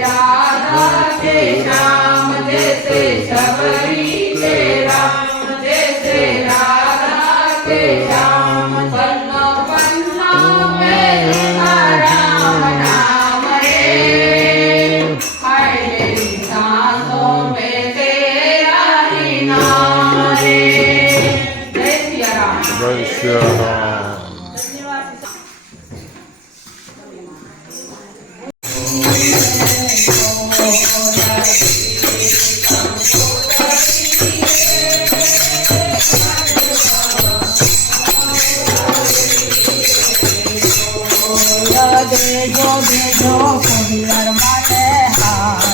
राधा के श्याम जैसे शबरी के राम जैसे राधा के श्याम पन्ना पन्ना में राम नाम रे हाय मेरी सांसों में तेरा ही नाम रे जय सिया राम जय सिया राम। દેજો દેજો કોહિવાર માટે હાર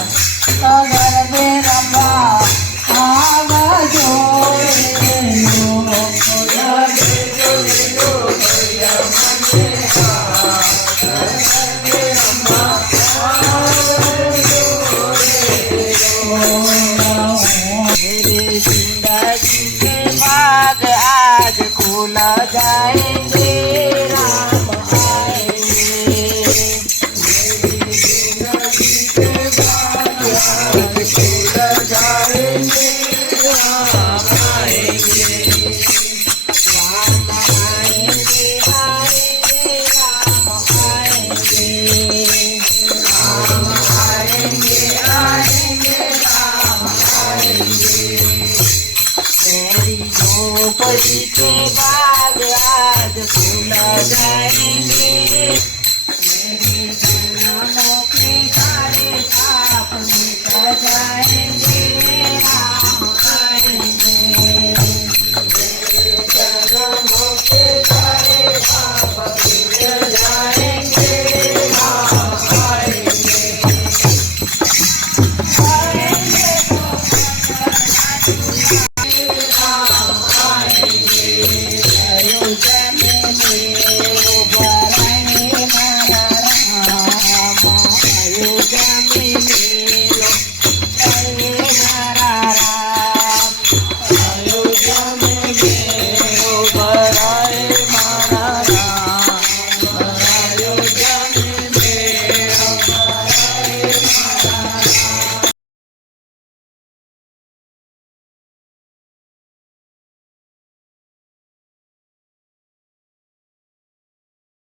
અગર બે રંબા આવજો मेरी जिंदगी के बाग आज खुल जाएंगे राम झोपड़ी के बाग आज खुल जाएंगे